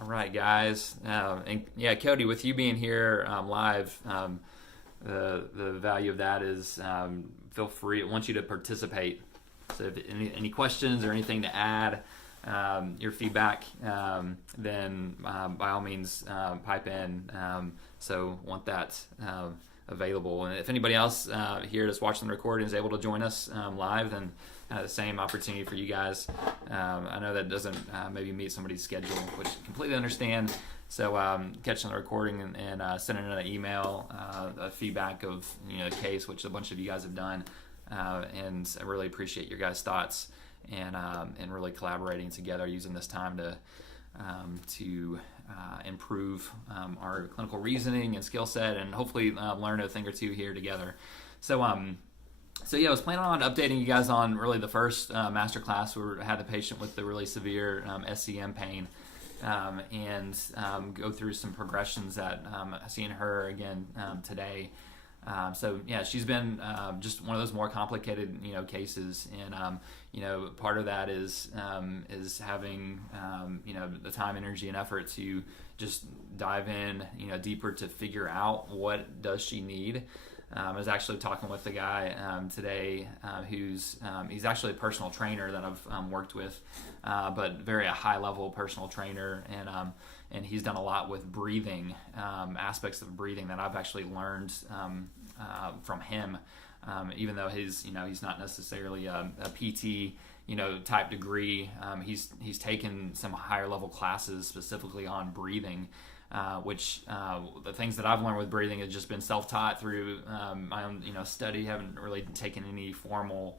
All right, guys. And yeah, Cody, with you being here live, the value of that is feel free. I want you to participate. So if any questions or anything to add, your feedback, then by all means pipe in. So want that available. And if anybody else here that's watching the recording is able to join us live, then the same opportunity for you guys. I know that doesn't maybe meet somebody's schedule, which I completely understand. So catching the recording and sending an email, feedback of the case, which a bunch of you guys have done, and I really appreciate your guys' thoughts and really collaborating together, using this time to improve our clinical reasoning and skill set, and hopefully learn a thing or two here together. So yeah, I was planning on updating you guys on really the first masterclass where we had the patient with the really severe SCM pain, and go through some progressions that I've seen her again today. So yeah, she's been just one of those more complicated cases, and part of that is having the time, energy, and effort to just dive in deeper to figure out what does she need. I was actually talking with a guy today who's he's actually a personal trainer that I've worked with, but very a high level personal trainer, and he's done a lot with breathing, aspects of breathing that I've actually learned from him, even though he's not necessarily a PT type degree. He's taken some higher level classes specifically on breathing. Which the things that I've learned with breathing has just been self-taught through my own study. Haven't really taken any formal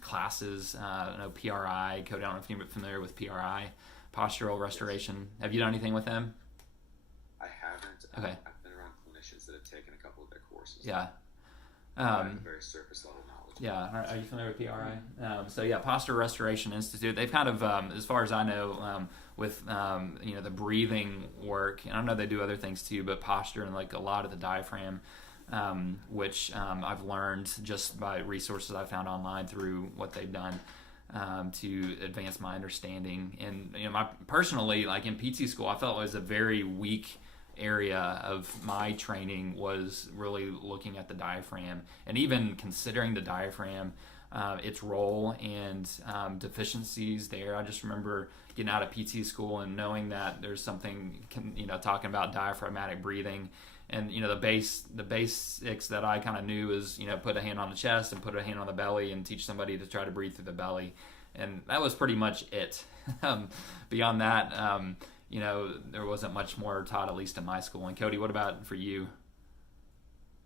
classes. I know PRI, Cody, I don't know if you're familiar with PRI, postural restoration. Have you done anything with them? I haven't. Okay. I've been around clinicians that have taken a couple of their courses. Yeah. Very surface level knowledge. Yeah, are you familiar with PRI? So yeah, Posture Restoration Institute. They've kind of, as far as I know, with the breathing work, and I know they do other things too, but posture and like a lot of the diaphragm, which I've learned just by resources I found online through what they've done to advance my understanding. And personally, like in PT school, I felt it was a very weak area of my training was really looking at the diaphragm and even considering the diaphragm, its role and deficiencies there. I just remember getting out of PT school and knowing that there's something, talking about diaphragmatic breathing, and the basics that I kind of knew is put a hand on the chest and put a hand on the belly and teach somebody to try to breathe through the belly, and that was pretty much it. Beyond that, there wasn't much more taught, at least in my school. And Cody, what about for you?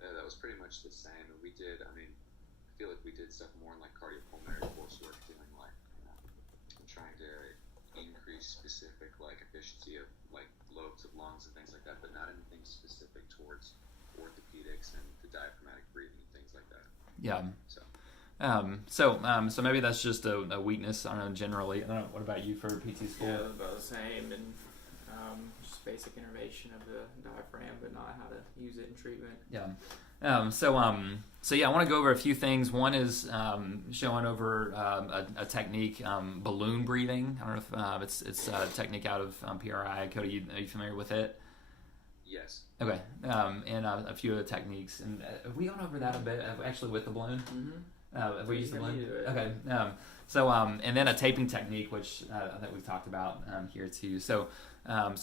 Yeah, that was pretty much the same. And we did, I feel like we did stuff more in like cardiopulmonary coursework, doing like, trying to increase specific like efficiency of like lobes of lungs and things like that, but not anything specific towards orthopedics and the diaphragmatic breathing and things like that. Yeah. So maybe that's just a weakness. I don't know, generally. I don't know, what about you for PT school? Yeah, about the same, and just basic innervation of the diaphragm, but not how to use it in treatment. Yeah. So yeah, I want to go over a few things. One is showing over a technique, balloon breathing. I don't know if it's a technique out of PRI. Cody, are you familiar with it? Yes. Okay. And a few of the techniques. And have we gone over that a bit, actually, with the balloon? Mm-hmm. Have we used the balloon? Okay. And then a taping technique, which I think we've talked about here too. So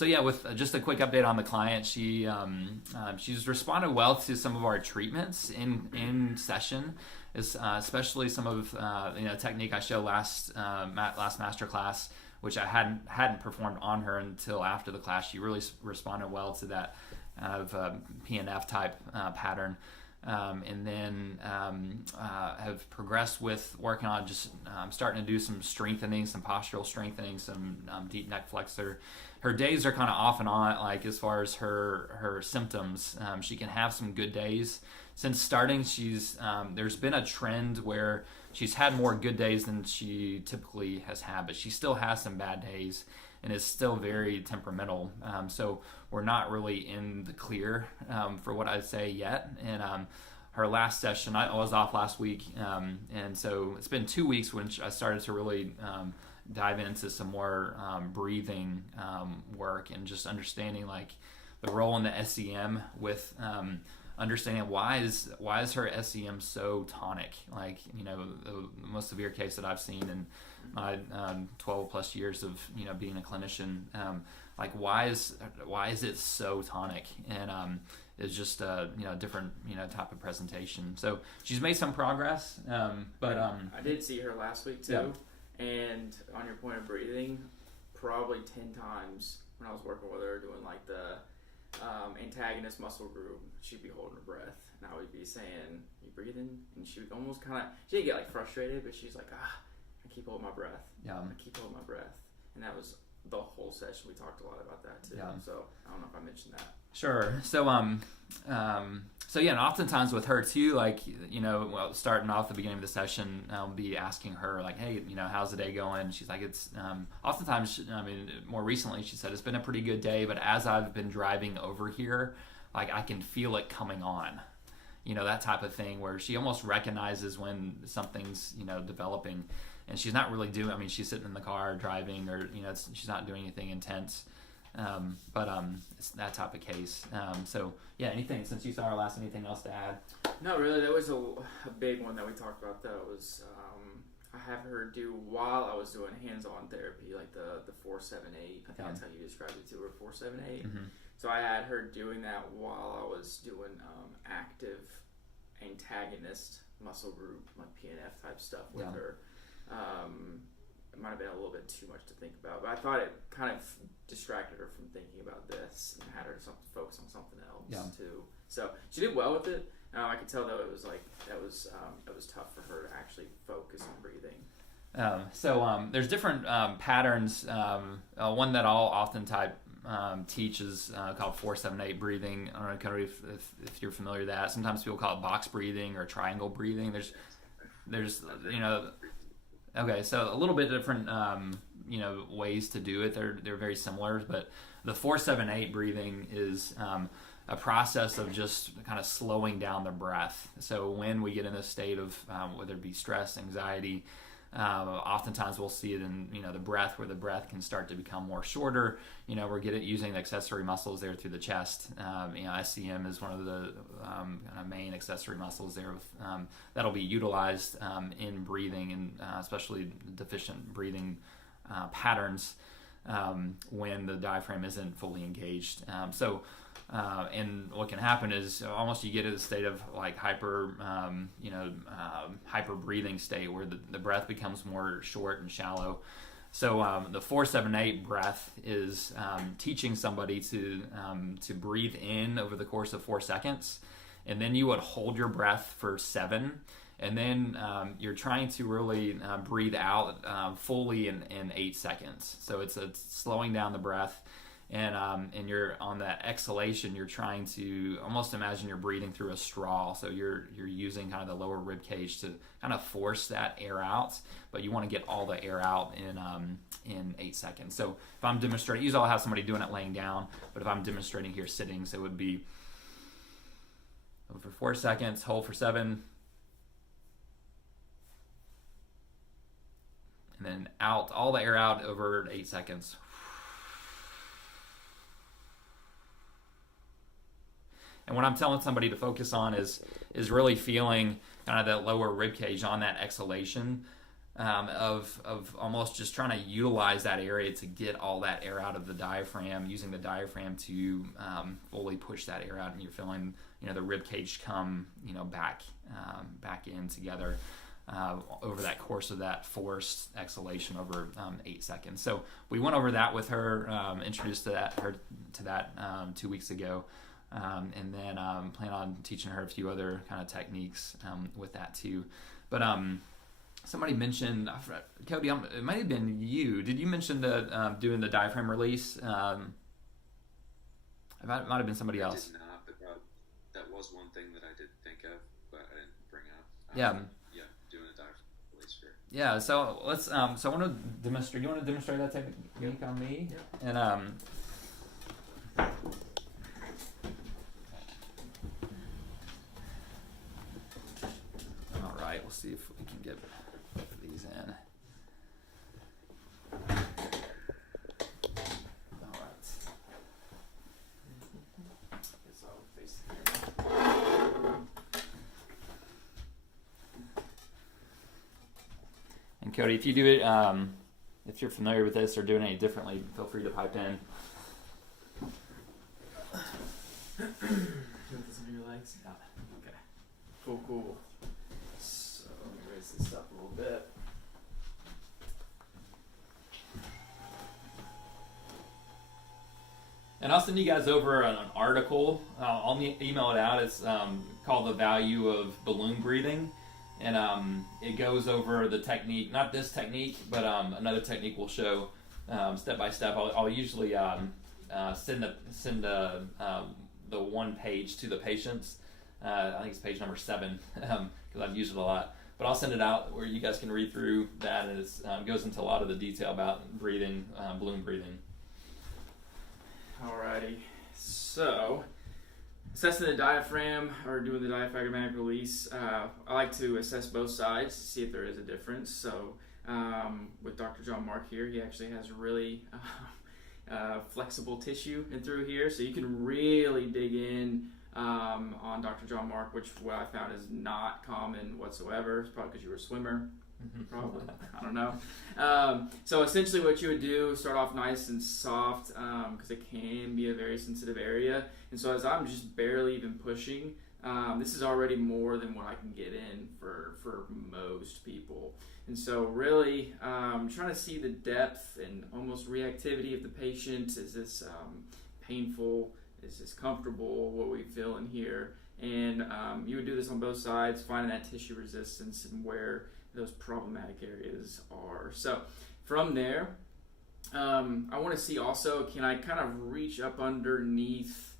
yeah, with just a quick update on the client, she's responded well to some of our treatments in session, especially some of technique I showed last Masterclass, which I hadn't performed on her until after the class. She really responded well to that PNF type pattern. And then have progressed with working on just starting to do some strengthening, some postural strengthening, some deep neck flexor. Her days are kind of off and on, like as far as her symptoms. She can have some good days. Since starting, there's been a trend where she's had more good days than she typically has had, but she still has some bad days and is still very temperamental. So we're not really in the clear for what I'd say yet. And her last session, I was off last week, and so it's been 2 weeks when I started to really dive into some more breathing work and just understanding like the role in the SEM with understanding why is her SEM so tonic. Like, the most severe case that I've seen in my 12 plus years of being a clinician, like why is it so tonic? And it's just a different type of presentation. So she's made some progress, but I did see her last week too, and on your point of breathing, probably 10 times when I was working with her doing like the antagonist muscle group, she'd be holding her breath, and I would be saying, "You breathing?" And she would almost she'd get like frustrated, but she's like, I keep holding my breath. Yeah. I keep holding my breath, and that was the whole session. We talked a lot about that too. Yeah. So I don't know if I mentioned that. Sure. So so yeah, and oftentimes with her too, like starting off the beginning of the session, I'll be asking her like, "Hey, how's the day going?" She's like, "It's oftentimes, more recently, she said it's been a pretty good day, but as I've been driving over here, like I can feel it coming on." That type of thing where she almost recognizes when something's developing, and she's not really doing. She's sitting in the car driving, or she's not doing anything intense. But it's that type of case. So yeah, anything since you saw her last, anything else to add? No, really. That was a big one that we talked about. That was I have her do while I was doing hands-on therapy, like the 4-7-8. I think that's how you described it to her, 4-7-8. Mm-hmm. So I had her doing that while I was doing active antagonist muscle group, like PNF type stuff with her. It might have been a little bit too much to think about, but I thought it kind of distracted her from thinking about this and had her focus on something else too. So she did well with it. I could tell though it was like that was tough for her to actually focus on breathing. So there's different patterns. One that I'll often teach is called 4-7-8 breathing. I don't know if you're familiar with that. Sometimes people call it box breathing or triangle breathing. There's okay, so a little bit different ways to do it. They're very similar, but the 4-7-8 breathing is a process of just kind of slowing down the breath. So when we get in a state of whether it be stress, anxiety, oftentimes we'll see it in the breath, where the breath can start to become more shorter. We're using the accessory muscles there through the chest. SCM is one of the kind of main accessory muscles there that'll be utilized in breathing, and especially deficient breathing patterns when the diaphragm isn't fully engaged. And what can happen is almost you get to the state of like hyper breathing state where the breath becomes more short and shallow. So the 4-7-8 breath is teaching somebody to breathe in over the course of 4 seconds, and then you would hold your breath for 7, and then you're trying to really breathe out fully in 8 seconds. So it's slowing down the breath. And you're on that exhalation, you're trying to almost imagine you're breathing through a straw. So you're using kind of the lower rib cage to kind of force that air out, but you want to get all the air out in 8 seconds. So if I'm demonstrating, usually I'll have somebody doing it laying down, but if I'm demonstrating here sitting, so it would be for 4 seconds, hold for 7, and then out, all the air out over 8 seconds. And what I'm telling somebody to focus on is really feeling kind of that lower rib cage on that exhalation of almost just trying to utilize that area to get all that air out of the diaphragm, using the diaphragm to fully push that air out, and you're feeling the rib cage come back in together over that course of that forced exhalation over 8 seconds. So we went over that with her, introduced her to that 2 weeks ago. And then plan on teaching her a few other kind of techniques with that too. But somebody mentioned, Cody, it might have been you. Did you mention doing the diaphragm release? It might have been somebody else. I did not, but that was one thing that I did think of, but I didn't bring up. Yeah, doing a diaphragm release for. Yeah, so let's. So I want to demonstrate. You want to demonstrate that technique on me? Yeah. And All right, we'll see if we can get both of these in. Cody, if you do it, if you're familiar with this or doing it any differently, feel free to pipe in. Put this on your legs? Yeah. Okay. Cool. So let me raise this up a little bit. And I'll send you guys over an article. I'll email it out. It's called The Value of Balloon Breathing. And it goes over the technique, not this technique, but another technique we'll show step by step. I'll usually send the one page to the patients. I think it's page number 7 because I've used it a lot. But I'll send it out where you guys can read through that, and it goes into a lot of the detail about breathing, balloon breathing. Alrighty, so assessing the diaphragm or doing the diaphragmatic release, I like to assess both sides to see if there is a difference. So with Dr. John Mark here, he actually has really flexible tissue in through here, so you can really dig in on Dr. John Mark, which what I found is not common whatsoever. It's probably because you were a swimmer. Probably. I don't know. So essentially what you would do, start off nice and soft because it can be a very sensitive area. And so as I'm just barely even pushing, this is already more than what I can get in for most people. And so really trying to see the depth and almost reactivity of the patient. Is this painful? Is this comfortable? What we feel in here? And you would do this on both sides, finding that tissue resistance and where those problematic areas are. So from there, I want to see also, can I kind of reach up underneath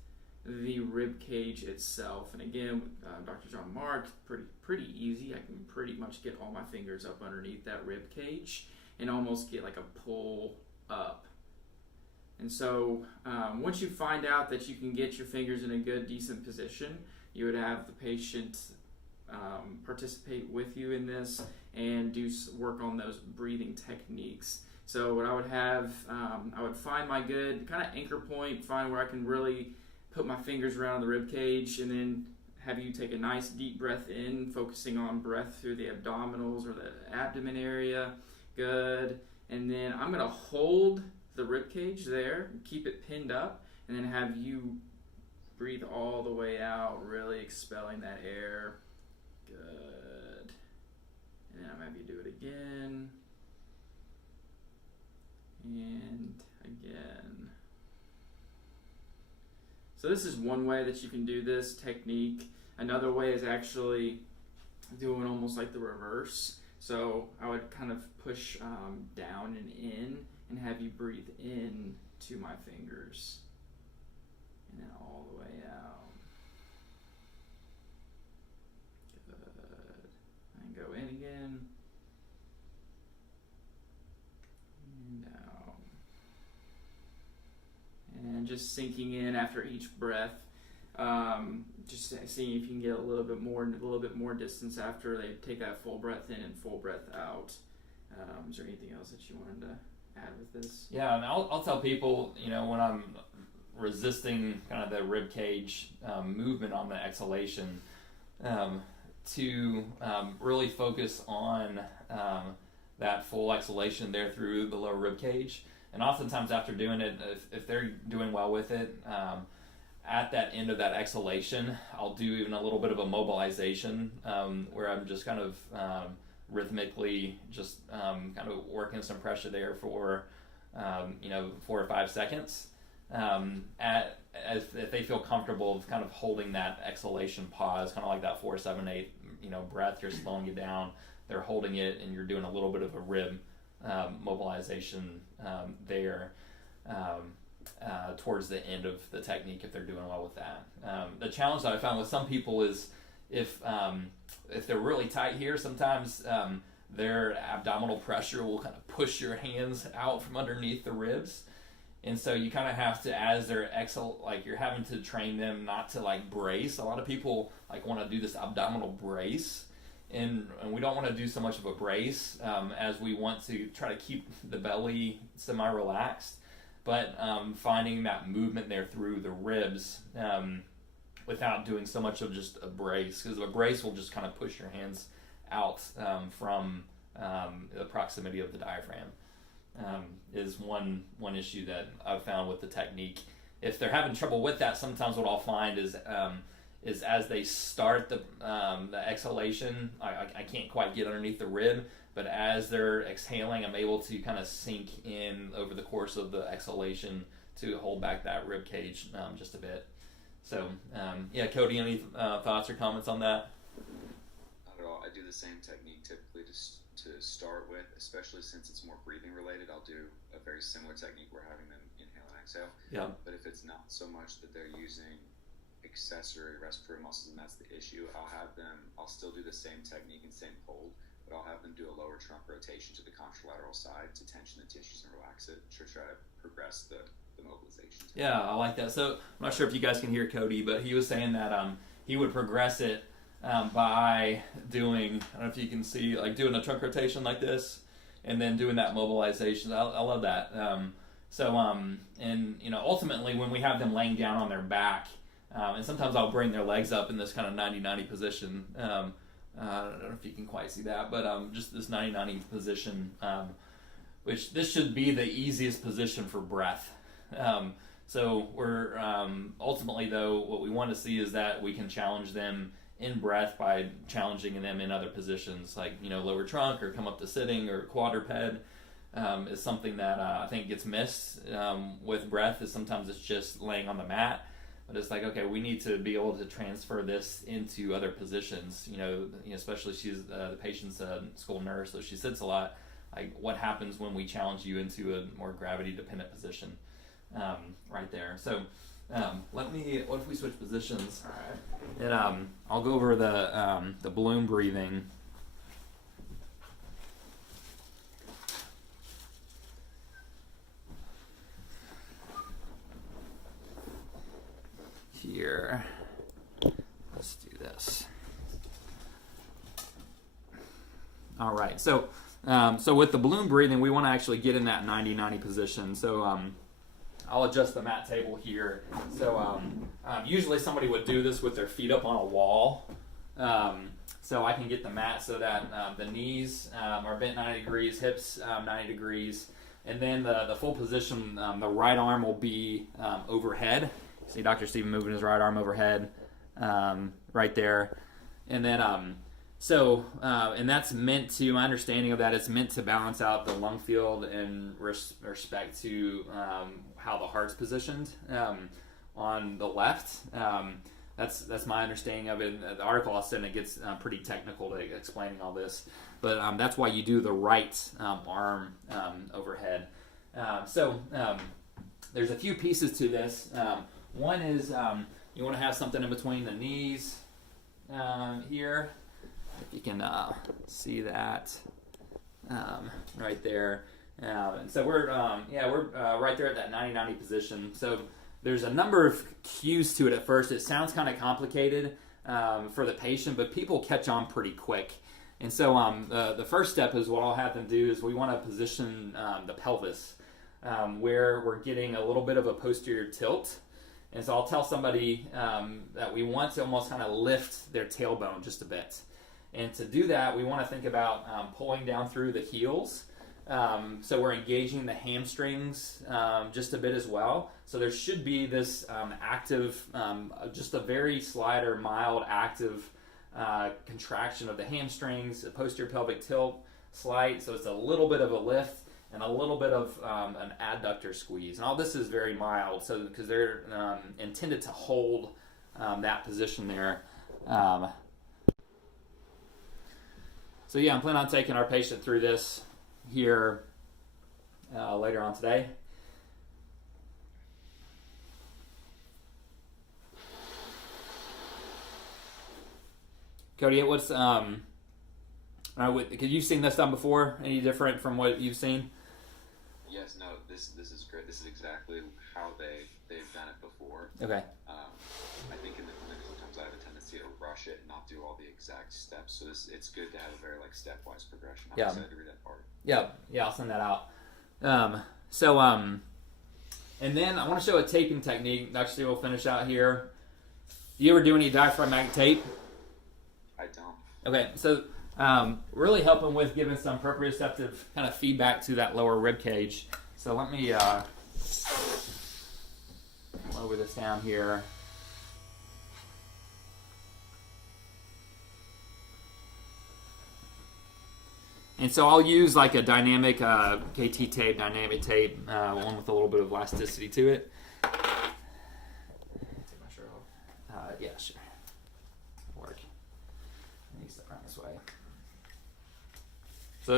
the rib cage itself? And again, with Dr. John Mark, pretty easy. I can pretty much get all my fingers up underneath that rib cage and almost get like a pull up. And so once you find out that you can get your fingers in a good, decent position, you would have the patient participate with you in this and do work on those breathing techniques. So what I would have, I would find my good kind of anchor point, find where I can really put my fingers around the rib cage, and then have you take a nice deep breath in, focusing on breath through the abdominals or the abdomen area. Good. And then I'm going to hold the rib cage there, keep it pinned up, and then have you breathe all the way out, really expelling that air. Good. And then I'm going to have you do it again. And again. So this is one way that you can do this technique. Another way is actually doing almost like the reverse. So I would kind of push down and in and have you breathe in to my fingers. And then all the way out. Good. And go in again. And out. And just sinking in after each breath. Just seeing if you can get a little bit more distance after they take that full breath in and full breath out. Is there anything else that you wanted to add with this? Yeah, and I'll tell people, when I'm resisting kind of the rib cage movement on the exhalation, to really focus on that full exhalation there through the lower rib cage. And oftentimes after doing it, if they're doing well with it, at that end of that exhalation, I'll do even a little bit of a mobilization where I'm just kind of rhythmically just kind of working some pressure there for 4 or 5 seconds. If they feel comfortable of kind of holding that exhalation pause, kind of like that 4, 7, 8 breath, you're slowing it down, they're holding it, and you're doing a little bit of a rib mobilization there towards the end of the technique if they're doing well with that. The challenge that I found with some people is if they're really tight here, sometimes their abdominal pressure will kind of push your hands out from underneath the ribs. And so you kind of have to, as they're you're having to train them not to brace. A lot of people want to do this abdominal brace, and we don't want to do so much of a brace as we want to try to keep the belly semi-relaxed, but finding that movement there through the ribs without doing so much of just a brace, because a brace will just kind of push your hands out from the proximity of the diaphragm is one issue that I've found with the technique. If they're having trouble with that, sometimes what I'll find is as they start the exhalation, I can't quite get underneath the rib, but as they're exhaling, I'm able to kind of sink in over the course of the exhalation to hold back that rib cage just a bit. So, yeah, Cody, any thoughts or comments on that? Not at all. I do the same technique typically to start with, especially since it's more breathing related. I'll do a very similar technique where having them inhale and exhale. Yeah. But if it's not so much that they're using accessory respiratory muscles and that's the issue, I'll still do the same technique and same hold, but I'll have them do a lower trunk rotation to the contralateral side to tension the tissues and relax it to try to progress the mobilization. Yeah, I like that. So I'm not sure if you guys can hear Cody, but he was saying that he would progress it by doing, I don't know if you can see, like doing a trunk rotation like this and then doing that mobilization. I love that. And ultimately when we have them laying down on their back, and sometimes I'll bring their legs up in this kind of 90-90 position. I don't know if you can quite see that, but just this 90-90 position, which this should be the easiest position for breath. So we're ultimately, though, what we want to see is that we can challenge them in breath by challenging them in other positions, like lower trunk or come up to sitting or quadruped. Is something that I think gets missed with breath. Is sometimes it's just laying on the mat. But it's like, okay, we need to be able to transfer this into other positions. Especially she's the patient's a school nurse, so she sits a lot. Like, what happens when we challenge you into a more gravity-dependent position? Right there. So, what if we switch positions? All right. And I'll go over the balloon breathing. Here, let's do this. All right, so with the balloon breathing, we want to actually get in that 90-90 position. So I'll adjust the mat table here. So usually somebody would do this with their feet up on a wall. So I can get the mat so that the knees are bent 90 degrees, hips 90 degrees, and then the full position, the right arm will be overhead. See Dr. Steven moving his right arm overhead right there. And then, and that's meant to, my understanding of that, it's meant to balance out the lung field in respect to how the heart's positioned on the left. That's my understanding of it. The article I'll send, it gets pretty technical to explaining all this. But that's why you do the right arm overhead. There's a few pieces to this. One is you want to have something in between the knees here. If you can see that right there. And so we're right there at that 90-90 position. So there's a number of cues to it at first. It sounds kind of complicated for the patient, but people catch on pretty quick. And so the first step is what I'll have them do is we want to position the pelvis where we're getting a little bit of a posterior tilt. And so I'll tell somebody that we want to almost kind of lift their tailbone just a bit. And to do that, we want to think about pulling down through the heels. So we're engaging the hamstrings just a bit as well. So there should be this active, just a very slight or mild active contraction of the hamstrings, a posterior pelvic tilt, slight. So it's a little bit of a lift and a little bit of an adductor squeeze. And all this is very mild, so because they're intended to hold that position there. So yeah, I'm planning on taking our patient through this here later on today. Cody, what's because you've seen this done before? Any different from what you've seen? Yes, no, this is great. This is exactly how they've done it before. Okay. I think in the clinic sometimes I have a tendency to rush it and not do all the exact steps. So it's good to have a very stepwise progression. I'm excited to read that part. Yeah, I'll send that out. And then I want to show a taping technique. Dr. Steve will finish out here. Do you ever do any diaphragmatic tape? I don't. Okay, so really helping with giving some proprioceptive kind of feedback to that lower rib cage. So let me lower this down here. And so I'll use like a dynamic KT tape, dynamic tape, one with a little bit of elasticity to it. Take my shirt off. Yeah, sure. Work. I need to step around this way. So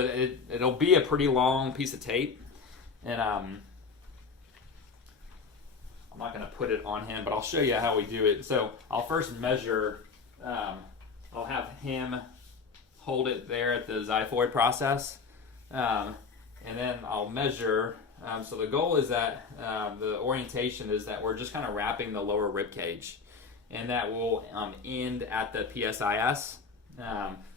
it'll be a pretty long piece of tape, and I'm not going to put it on him, but I'll show you how we do it. So I'll first measure. I'll have him hold it there at the xiphoid process, and then I'll measure. So the goal is that the orientation is that we're just kind of wrapping the lower rib cage, and that will end at the PSIS.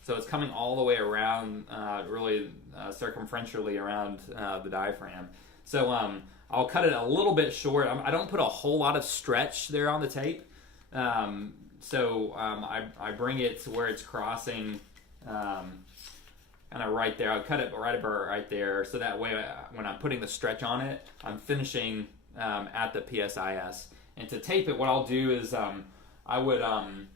So it's coming all the way around, really circumferentially around the diaphragm. So I'll cut it a little bit short. I don't put a whole lot of stretch there on the tape. So I bring it to where it's crossing, kind of right there. I'll cut it right about right there, so that way when I'm putting the stretch on it, I'm finishing at the PSIS. And to tape it, what I'll do is I would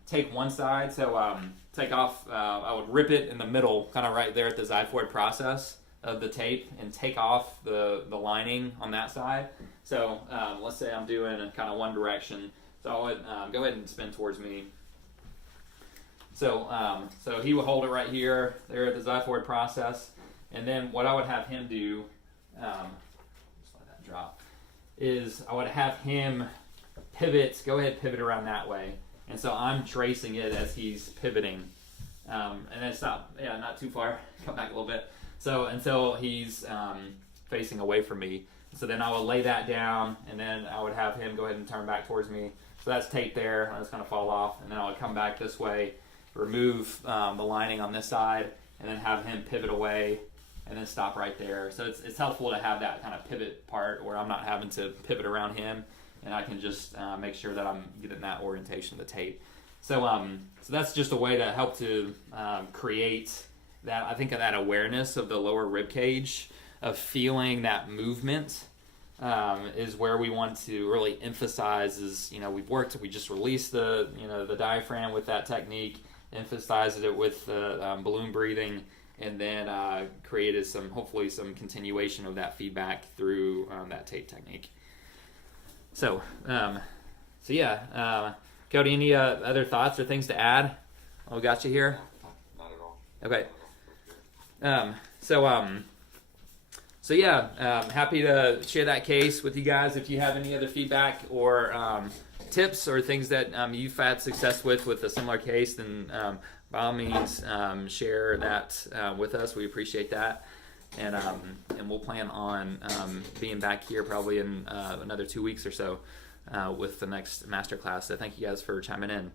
take one side, so take off, I would rip it in the middle, kind of right there at the xiphoid process of the tape, and take off the lining on that side. So let's say I'm doing kind of one direction, so I would go ahead and spin towards me. So so he would hold it right here, there at the xiphoid process, and then what I would have him do, just let that drop, is I would have him pivot, go ahead, pivot around that way. And so I'm tracing it as he's pivoting. And then stop, not too far, come back a little bit. So until he's facing away from me. So then I would lay that down, and then I would have him go ahead and turn back towards me. So that's taped there, I just kind of fall off. And then I would come back this way, remove the lining on this side, and then have him pivot away, and then stop right there. So it's helpful to have that kind of pivot part where I'm not having to pivot around him, and I can just make sure that I'm getting that orientation of the tape. So so that's just a way to help to create that, I think, of that awareness of the lower rib cage, of feeling that movement, is where we want to really emphasize. Is, we just released the the diaphragm with that technique, emphasized it with the balloon breathing, and then created hopefully some continuation of that feedback through that tape technique. So, Cody, any other thoughts or things to add? Oh, got you here? Not at all. Okay. Happy to share that case with you guys. If you have any other feedback or tips or things that you've had success with a similar case, then by all means share that with us. We appreciate that. And we'll plan on being back here probably in another 2 weeks or so with the next Masterclass. So thank you guys for chiming in.